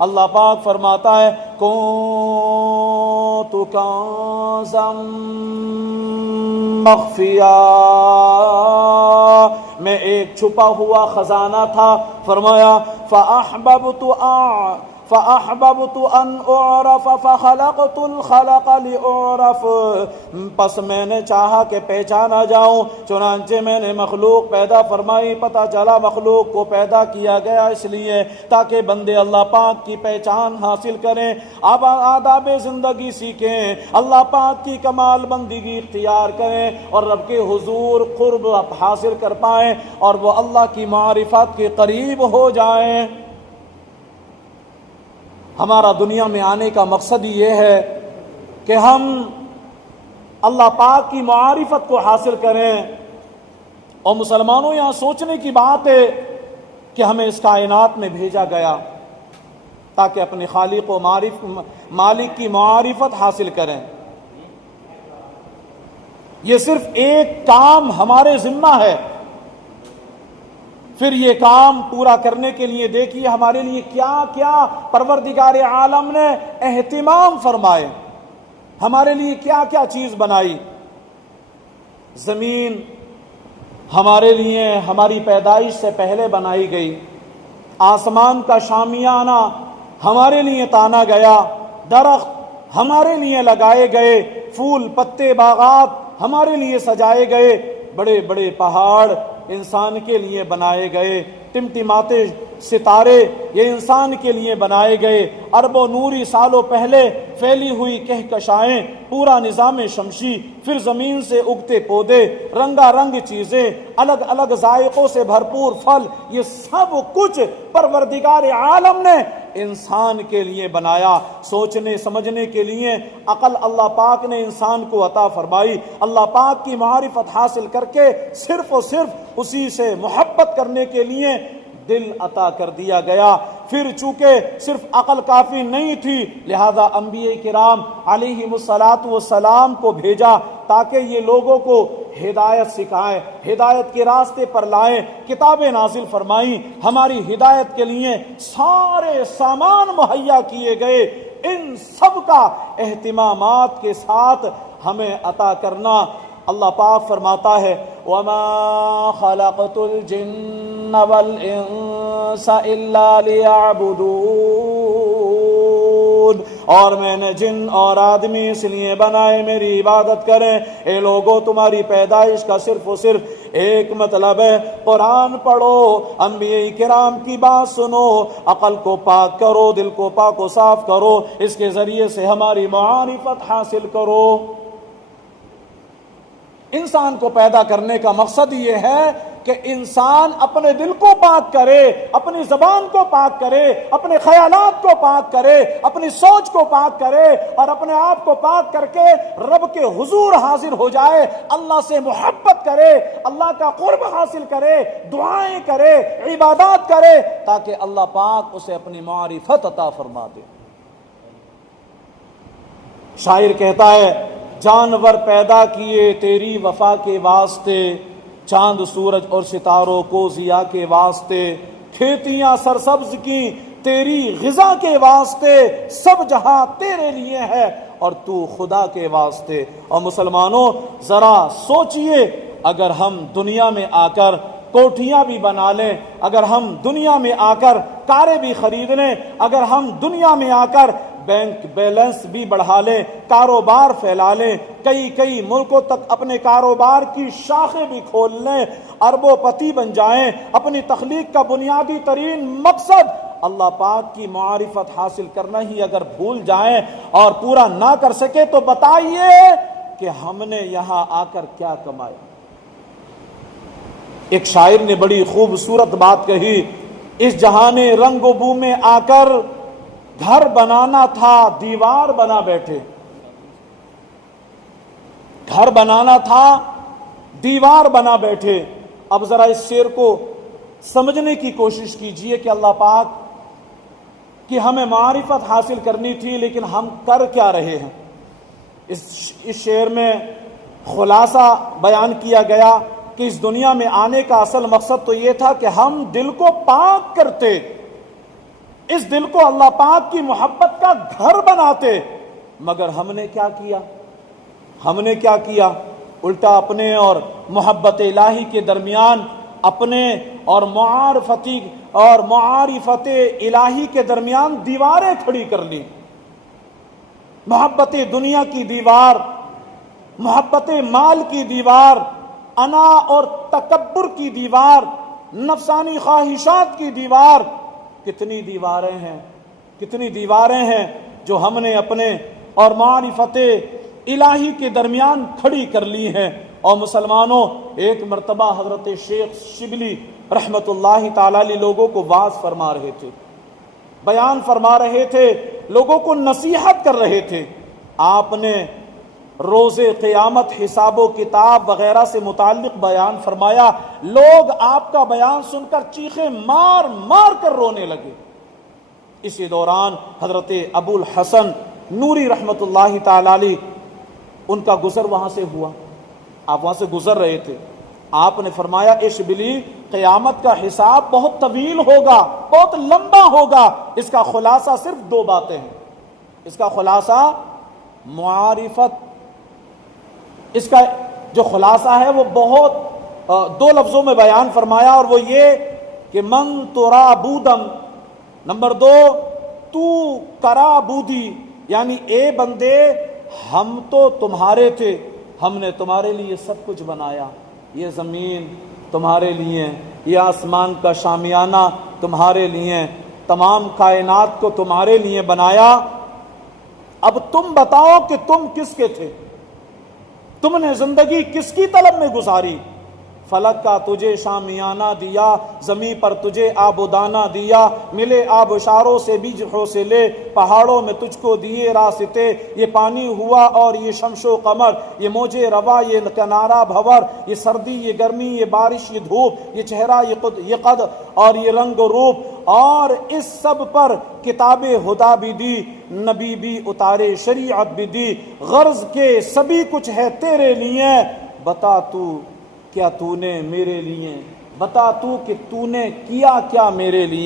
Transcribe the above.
اللہ پاک فرماتا ہے کنت کنزا مخفیا، میں ایک چھپا ہوا خزانہ تھا. فرمایا فأحببت ان اعرف فخلقت الخلق لأعرف، پس میں نے چاہا کہ پہچانا جاؤں، چنانچہ میں نے مخلوق پیدا فرمائی. پتہ چلا مخلوق کو پیدا کیا گیا اس لیے تاکہ بندے اللہ پاک کی پہچان حاصل کریں، آداب زندگی سیکھیں، اللہ پاک کی کمال بندگی اختیار کریں اور رب کے حضور قرب حاصل کر پائیں اور وہ اللہ کی معرفت کے قریب ہو جائیں. ہمارا دنیا میں آنے کا مقصد یہ ہے کہ ہم اللہ پاک کی معرفت کو حاصل کریں. اور مسلمانوں، یہاں سوچنے کی بات ہے کہ ہمیں اس کائنات میں بھیجا گیا تاکہ اپنے خالق و مالک کی معرفت حاصل کریں. یہ صرف ایک کام ہمارے ذمہ ہے. پھر یہ کام پورا کرنے کے لیے دیکھیے ہمارے لیے کیا کیا پروردگار عالم نے اہتمام فرمائے، ہمارے لیے کیا کیا چیز بنائی. زمین ہمارے لیے ہماری پیدائش سے پہلے بنائی گئی، آسمان کا شامیانہ ہمارے لیے تانا گیا، درخت ہمارے لیے لگائے گئے، پھول پتے باغات ہمارے لیے سجائے گئے، بڑے بڑے پہاڑ انسان کے لیے بنائے گئے، ٹمٹماتے ستارے یہ انسان کے لیے بنائے گئے، اربوں نوری سالوں پہلے پھیلی ہوئی کہکشائیں، پورا نظام شمسی، پھر زمین سے اگتے پودے، رنگا رنگ چیزیں، الگ الگ ذائقوں سے بھرپور پھل، یہ سب کچھ پروردگار عالم نے انسان کے لیے بنایا. سوچنے سمجھنے کے لیے عقل اللہ پاک نے انسان کو عطا فرمائی. اللہ پاک کی معرفت حاصل کر کے صرف اور صرف اسی سے محبت کرنے کے لیے دل عطا کر دیا گیا. پھر چونکہ صرف عقل کافی نہیں تھی لہذا انبیاء کرام علیہم الصلاۃ والسلام کو بھیجا تاکہ یہ لوگوں کو ہدایت سکھائیں، ہدایت کے راستے پر لائیں، کتابیں نازل فرمائیں، ہماری ہدایت کے لیے سارے سامان مہیا کیے گئے. ان سب کا اہتمامات کے ساتھ ہمیں عطا کرنا. اللہ پاک فرماتا ہے وَمَا خَلَقْتُ الْجِنَّ وَالْإِنسَ إِلَّا لِيَعْبُدُونَ، اور میں نے جن اور آدمی اس لیے بنائے میری عبادت کریں. اے لوگو، تمہاری پیدائش کا صرف و صرف ایک مطلب ہے قرآن پڑھو، انبیاء کرام کی بات سنو، عقل کو پاک کرو، دل کو پاک و صاف کرو، اس کے ذریعے سے ہماری معرفت حاصل کرو. انسان کو پیدا کرنے کا مقصد یہ ہے کہ انسان اپنے دل کو پاک کرے، اپنی زبان کو پاک کرے، اپنے خیالات کو پاک کرے، اپنی سوچ کو پاک کرے اور اپنے آپ کو پاک کر کے رب کے حضور حاضر ہو جائے، اللہ سے محبت کرے، اللہ کا قرب حاصل کرے، دعائیں کرے، عبادات کرے تاکہ اللہ پاک اسے اپنی معرفت عطا فرما دے. شاعر کہتا ہے جانور پیدا کیے تیری وفا کے واسطے، چاند سورج اور ستاروں کو ضیاء کے واسطے، کھیتیاں سرسبز کی تیری غذا کے واسطے، سب جہاں تیرے لیے ہے اور تو خدا کے واسطے. اور مسلمانوں ذرا سوچئے، اگر ہم دنیا میں آ کر کوٹھیاں بھی بنا لیں، اگر ہم دنیا میں آ کر کاریں بھی خرید لیں، اگر ہم دنیا میں آ کر بینک بیلنس بھی بڑھا لیں، کاروبار پھیلا لیں، کئی ملکوں تک اپنے کاروبار کی شاخیں بھی کھول لیں، اربوں پتی بن جائیں، اپنی تخلیق کا بنیادی ترین مقصد اللہ پاک کی معرفت حاصل کرنا ہی اگر بھول جائیں اور پورا نہ کر سکے تو بتائیے کہ ہم نے یہاں آ کر کیا کمایا. ایک شاعر نے بڑی خوبصورت بات کہی، اس جہان رنگ و بو میں آ کر گھر بنانا تھا دیوار بنا بیٹھے، گھر بنانا تھا دیوار بنا بیٹھے. اب ذرا اس شعر کو سمجھنے کی کوشش کیجئے کہ اللہ پاک کی ہمیں معرفت حاصل کرنی تھی لیکن ہم کر کیا رہے ہیں. اس شعر میں خلاصہ بیان کیا گیا کہ اس دنیا میں آنے کا اصل مقصد تو یہ تھا کہ ہم دل کو پاک کرتے، اس دل کو اللہ پاک کی محبت کا گھر بناتے، مگر ہم نے کیا کیا؟ ہم نے کیا کیا؟ الٹا اپنے اور محبت الہی کے درمیان، اپنے اور معرفت الہی کے درمیان دیواریں کھڑی کر لی۔ محبت دنیا کی دیوار، محبت مال کی دیوار، انا اور تکبر کی دیوار، نفسانی خواہشات کی دیوار، کتنی دیواریں ہیں، کتنی دیواریں ہیں جو ہم نے اپنے اور معرفت الہی کے درمیان کھڑی کر لی ہیں۔ اور مسلمانوں، ایک مرتبہ حضرت شیخ شبلی رحمت اللہ تعالی علیہ لوگوں کو واعظ فرما رہے تھے، بیان فرما رہے تھے، لوگوں کو نصیحت کر رہے تھے۔ آپ نے روز قیامت، حساب و کتاب وغیرہ سے متعلق بیان فرمایا۔ لوگ آپ کا بیان سن کر چیخیں مار مار کر رونے لگے۔ اسی دوران حضرت ابو الحسن نوری رحمت اللہ تعالی علیہ، ان کا گزر وہاں سے ہوا، آپ وہاں سے گزر رہے تھے۔ آپ نے فرمایا، اے شبلی، قیامت کا حساب بہت طویل ہوگا، بہت لمبا ہوگا، اس کا خلاصہ صرف دو باتیں ہیں۔ اس کا خلاصہ معرفت، اس کا جو خلاصہ ہے وہ بہت دو لفظوں میں بیان فرمایا، اور وہ یہ کہ من ترا بودم، نمبر دو تو کرا بودی، یعنی اے بندے ہم تو تمہارے تھے، ہم نے تمہارے لیے سب کچھ بنایا، یہ زمین تمہارے لیے، یہ آسمان کا شامیانہ تمہارے لیے، تمام کائنات کو تمہارے لیے بنایا۔ اب تم بتاؤ کہ تم کس کے تھے، تم نے زندگی کس کی طلب میں گزاری؟ فلک کا تجھے شامیانہ دیا، زمین پر تجھے آب و دانہ دیا، ملے آبشاروں سے بیج حوصلے، پہاڑوں میں تجھ کو دیے راستے، یہ پانی ہوا اور یہ شمس و قمر، یہ موجے روا، یہ کنارہ بھور، یہ سردی، یہ گرمی، یہ بارش، یہ دھوپ، یہ چہرہ، یہ قد اور یہ رنگ و روپ، اور اس سب پر کتاب ہدا بھی دی، نبی بھی اتارے، شریعت بھی دی، غرض کے سبھی کچھ ہے تیرے لیے، بتا تو کیا تو نے میرے لیے، بتا تو کہ تو نے کیا کیا میرے لیے۔